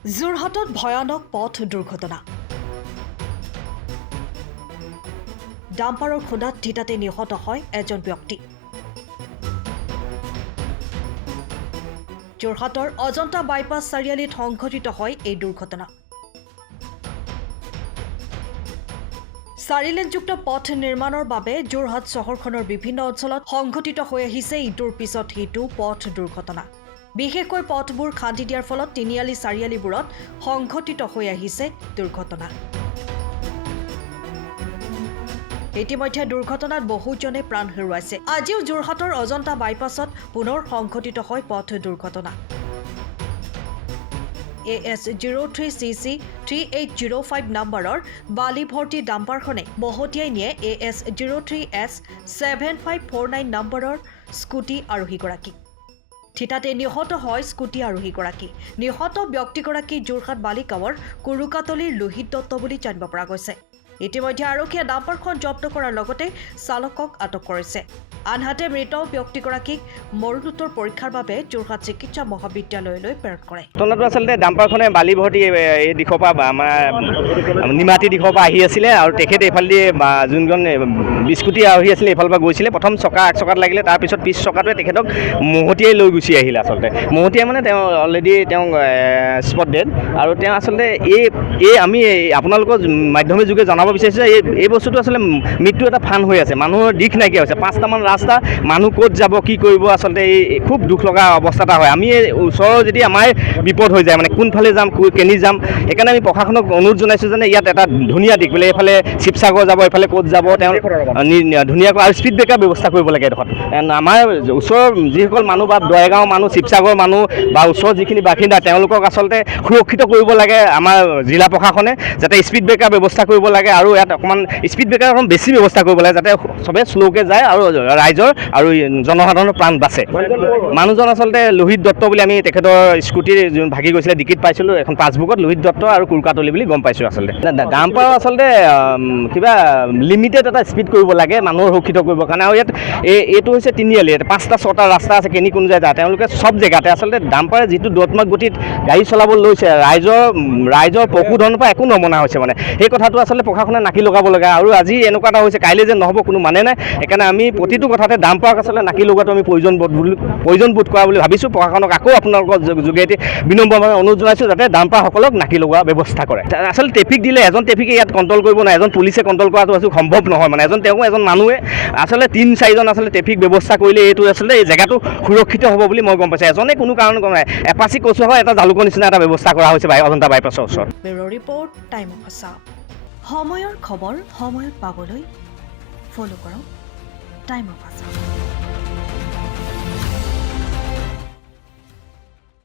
যোৰহাটত ভয়ানক পথ দুৰ্ঘটনা। ডাম্পাৰৰ খুন্দাত থিতাতে নিহত হয় এজন ব্যক্তি। যোৰহাটৰ অজন্তা বাইপাছ চাৰিআলিত সংঘটিত হয় এই দুৰ্ঘটনা। চাৰিলেনযুক্ত পথ নিৰ্মাণৰ বাবে যোৰহাট চহৰখনৰ বিভিন্ন অঞ্চলত সংঘটিত হৈ আহিছে ইটোৰ পিছত সিটো পথ দুৰ্ঘটনা। বিশেষকৈ পথবোৰ খান্দি দিয়াৰ ফলত তিনিআলি চাৰিআলিবোৰত সংঘটিত হৈ আহিছে দুৰ্ঘটনা। ইতিমধ্যে দুৰ্ঘটনাত বহুজনে প্ৰাণ হেৰুৱাইছে। আজিও যোৰহাটৰ অজন্তা বাইপাছত পুনৰ সংঘটিত হয় পথ দুৰ্ঘটনা। AS03CC 3805 নম্বৰৰ বালি ভৰ্তি ডাম্পাৰখনে মহতিয়াই নিয়ে AS03S 7549 নম্বৰৰ স্কুটি আৰোহীগৰাকী। থিতাতে নিহত হয় স্কুটি আৰোহীগৰাকী। নিহত ব্যক্তিগৰাকী যোৰহাট বালিগাঁৱৰ কুৰুকাতলিৰ লোহিত দত্ত বুলি জানিব পৰা গৈছে। ইতিমধ্যে আৰক্ষীয়ে ডাম্পাৰখন জব্দ কৰাৰ লগতে চালকক আটক কৰিছে। আনহাতে মৃত ব্যক্তিগৰাকীক মৰণোত্তৰ পৰীক্ষাৰ বাবে যোৰহাট চিকিৎসা মহাবিদ্যালয়লৈ প্ৰেৰণ কৰে। ঘটনাটো আচলতে ডাম্পাৰখনে বালি ভৰ্তি এই দিশৰ পৰা আমাৰ নিমাতী দিশৰ পৰা আহি আছিলে আৰু তেখেতে এইফালেদি যোনজন স্কুটি আৰোহী আছিলে এইফালৰ পৰা গৈছিলে। প্ৰথম চকা আগ চকাত লাগিলে, তাৰপিছত পিছ চকাটোৱে তেখেতক মহতিয়াই লৈ গুচি আহিলে। আচলতে মহতিয়াই মানে তেওঁ অলৰেডি তেওঁ স্পট ডেড। আৰু তেওঁ আচলতে আমি আপোনালোকৰ মাধ্যমৰ যোগে জনাব বিচাৰিছোঁ যে এই বস্তুটো আচলতে মৃত্যু এটা ফান হৈ আছে। মানুহৰ দিশ নাইকিয়া হৈছে। 5টামান ৰাস্তা, মানুহ ক'ত যাব কি কৰিব, আচলতে এই খুব দুখ লগা অৱস্থা এটা হয়। আমি ওচৰৰ যদি আমাৰ বিপদ হৈ যায়, মানে কোনফালে যাম কেনি যাম, সেইকাৰণে আমি প্ৰশাসনক অনুৰোধ জনাইছোঁ যে ইয়াত এটা ধুনীয়া দিশ বোলে এইফালে শিৱসাগৰ যাব, এইফালে ক'ত যাব, তেওঁ ধুনীয়াকৈ আৰু স্পীড ব্ৰেকাৰ ব্যৱস্থা কৰিব লাগে এডোখৰত। আমাৰ ওচৰৰ যিসকল মানুহ বা দয়াগাঁও মানুহ, শিৱসাগৰ মানুহ বা ওচৰৰ যিখিনি বাসিন্দা, তেওঁলোকক আচলতে সুৰক্ষিত কৰিব লাগে আমাৰ জিলা প্ৰশাসনে, যাতে স্পীড ব্ৰেকাৰ ব্যৱস্থা কৰিব লাগে আৰু ইয়াত অকণমান স্পীড ব্ৰেকাৰ অকণ বেছি ব্যৱস্থা কৰিব লাগে, যাতে চবেই শ্ল'কৈ যায় আৰু ৰাইজৰ আৰু জনসাধাৰণৰ প্ৰাণ বাচে। মানুহজন আচলতে লোহিত দত্ত বুলি, আমি তেখেতৰ স্কুটিৰ যোন ভাগি গৈছিলে ডিকিত পাইছিলোঁ এখন পাছবুকত লোহিত দত্ত আৰু কুৰুকাতলি বুলি গম পাইছোঁ। আচলতে ডাম্পাৰ আচলতে কিবা লিমিটেড এটা স্পীড কৰিব লাগে মানুহৰ সুৰক্ষিত কৰিবৰ কাৰণে। আৰু ইয়াত এইটো হৈছে তিনিআলি, 5টা 6টা ৰাস্তা আছে, কেনি কোন যায় তেওঁলোকে চব জেগাতে আচলতে ডাম্পাৰে যিটো দত্মক গতিত গাড়ী চলাব লৈছে, ৰাইজৰ পশুধনৰ পৰা একো নমনা হৈছে। মানে সেই কথাটো আচলতে প্ৰশাসনে নাকি লগাব লাগে। আৰু আজি এনেকুৱা এটা হৈছে, কাইলৈ যে নহ'ব কোনো মানে নাই। সেইকাৰণে আমি প্ৰতিটো কথাতে ডাম্পাৰক আচলতে নাকি লগোৱাটো আমি প্ৰয়োজন বোধ কৰা বুলি ভাবিছোঁ। প্ৰশাসনক আকৌ আপোনালোকৰ যোগেদি বিনম্ৰভাৱে অনুৰোধ জনাইছোঁ যাতে ডাম্পাৰসকলক নাকি লগোৱা ব্যৱস্থা কৰে। আচলতে ট্ৰেফিক দিলে এজন ট্ৰেফিকে ইয়াত কণ্ট্ৰল কৰিব নোৱাৰে, এজন পুলিচে কণ্ট্ৰল কৰাটো সম্ভৱ নহয়। মানে এজন মানুহে আচলতে 3-4জন আচলতে ট্ৰেফিক ব্যৱস্থা কৰিলে এইটো আচলতে এই জেগাটো সুৰক্ষিত হ'ব বুলি মই গম পাইছোঁ। এজনে কোনো কাৰণ নাই, এপাচি কচু হয় এটা জালুকৰ নিচিনা এটা ব্যৱস্থা কৰা হৈছে অজন্তা বাইপাছৰ ওচৰত। Bureau' report, time of Assam. সময়ৰ খবৰ সময়ত পাবলৈ ফ'ল' কৰক টাইম অফ আছাম।